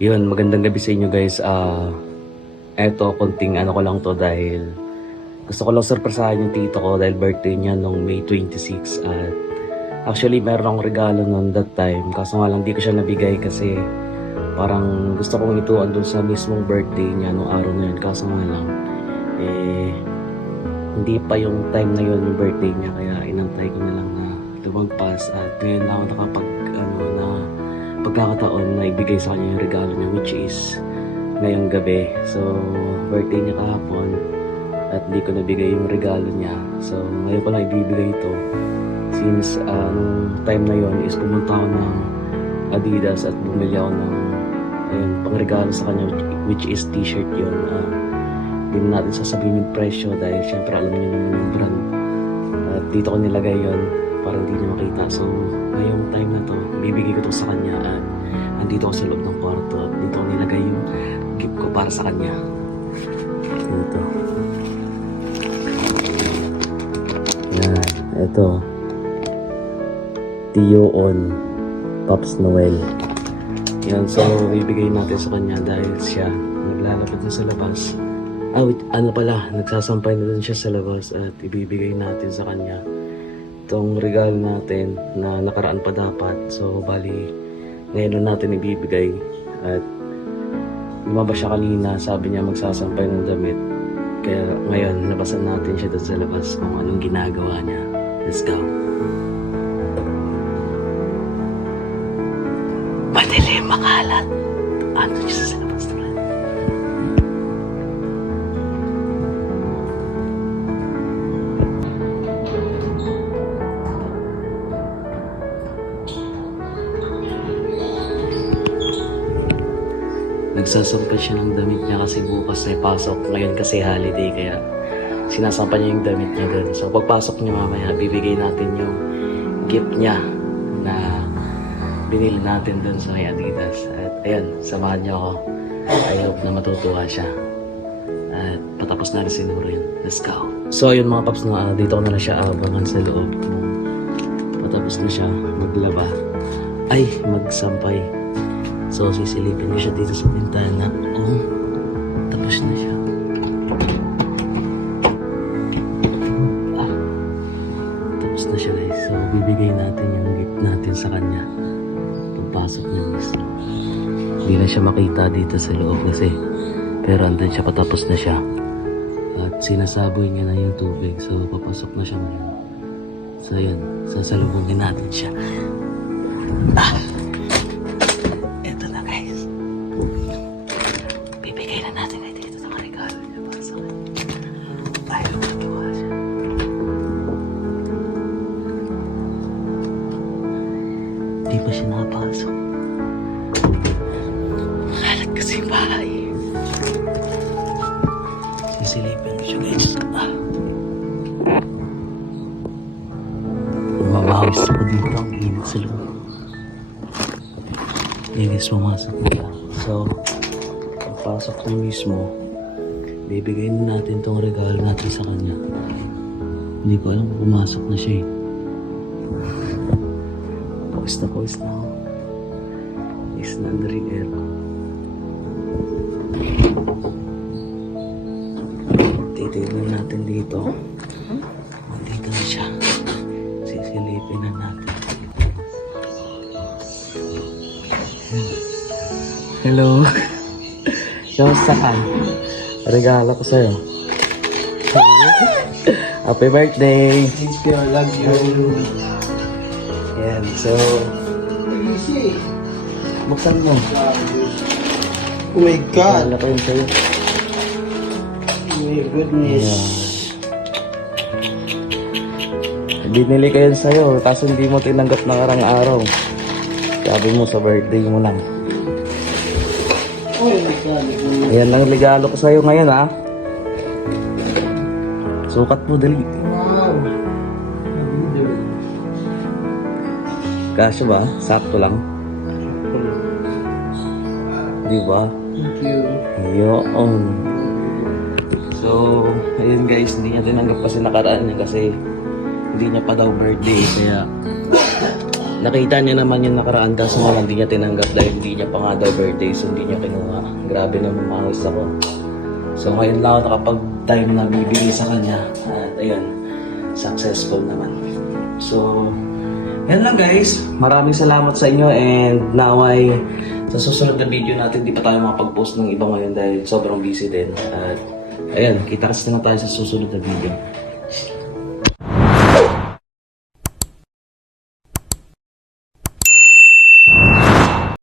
Yun, magandang gabi sa inyo guys. Eto, konting ano ko lang to dahil gusto ko lang surpresahan yung tito ko dahil birthday niya nung May 26 at actually meron akong regalo noon that time kaso nga lang di ko siya nabigay kasi parang gusto kong ituan dun sa mismong birthday niya nung araw na yun kaso nga lang hindi pa yung time na yun yung birthday niya kaya inantay ko na lang na lumagpas at ngayon na ako nakapag na pagkakataon na ibigay sa kanya yung regalo niya which is ngayong gabi. So birthday niya kahapon at hindi ko nabigay yung regalo niya. So ngayon ko lang ibibigay ito since nung time na yon is pumunta ako ng Adidas at bumili ako ng pangregalo sa kanya which is t-shirt yun. Hindi na natin sasabihin yung presyo dahil syempre alam niyo naman yung brand at dito ko nilagay yon para hindi niya makita. So ngayong time na to bibigay ko to sa kanya at nandito ako sa loob ng kwarto at dito ko nilagay yung gift ko para sa kanya. Ito. Yan. Ito. Tio on Pops Noel. Yan. So, bibigay natin sa kanya dahil siya naglalakad na sa labas. Nagsasampay na din siya sa labas at ibibigay natin sa kanya itong regalo natin na nakaraan pa dapat. So, bali, ngayon na natin ibibigay at lumabas siya kanina, sabi niya magsasampay ng damit. Kaya ngayon, labasan natin siya doon sa labas kung anong ginagawa niya. Let's go. Madilim, makalat. Ano siya sa labas naman? Nagsasampay siya ng damit niya kasi bukas na pasok. Ngayon kasi holiday kaya sinasampay niya yung damit niya doon. So pagpasok niya mamaya, bibigay natin yung gift niya na binili natin doon sa Adidas. At ayan, samahan niyo ako. I hope na matutuwa siya. At patapos na rin siguro yun. Let's go. So ayun mga paps, dito ko na lang siya abangan sa loob. Patapos na siya maglaba. Ay, magsampay. So, sisilipin ko siya dito sa bintana. Oh, tapos na siya. Tapos na siya guys. So, bibigay natin yung gift natin sa kanya. Pagpasok niya mismo. Hindi na siya makita dito sa loob kasi. Pero andun siya, patapos na siya. At sinasaboy niya na yung tubig. So, papasok na siya ngayon. So, yun. Sasalubungin natin siya. Di pa siya nakapasok. Makalat kasi yung bahay. Sisilipin ko siya guys. Mabawis ako dito. Ang init sa loob. Linis pumasok nila. So, pagpasok na mismo, bibigay na natin tong regalo natin sa kanya. Hindi ko alam kung pumasok na siya eh. Pawis na ako. Is na under yung aircon. Titignan natin dito. Dito na siya. Sisilipin na natin. Hello. Kamusta ka? Regalo ko sa'yo. Happy birthday! Thank you, I love you. Yan, so buksan mo. Oh my God. Regalo ko yun sa'yo. Oh my goodness. Binili ko yun sa'yo, kaso hindi mo tinanggap na karang araw. Sabi mo sa birthday mo lang. Oh my God. Ayan lang regalo ko sa'yo ngayon ha. Sukat mo dali. Wow. Kasya ba? Sakto lang. Di ba? Thank you. Yun. So, ayun guys, hindi niya tinanggap kasi nakaraan niya kasi hindi niya pa daw birthday kaya nakita niya naman yung nakaraan kaso nga hindi niya tinanggap dahil hindi niya pa nga daw birthday so hindi niya kinuha. Grabe naman mangis ako. So ngayon lang ako nakapag-time na bibigay sa kanya at ayun, successful naman. So, yan lang guys. Maraming salamat sa inyo and naway sa susunod na video natin di pa tayo makapag-post ng iba ngayon dahil sobrang busy din. At ayun, kita-kits na tayo sa susunod na video.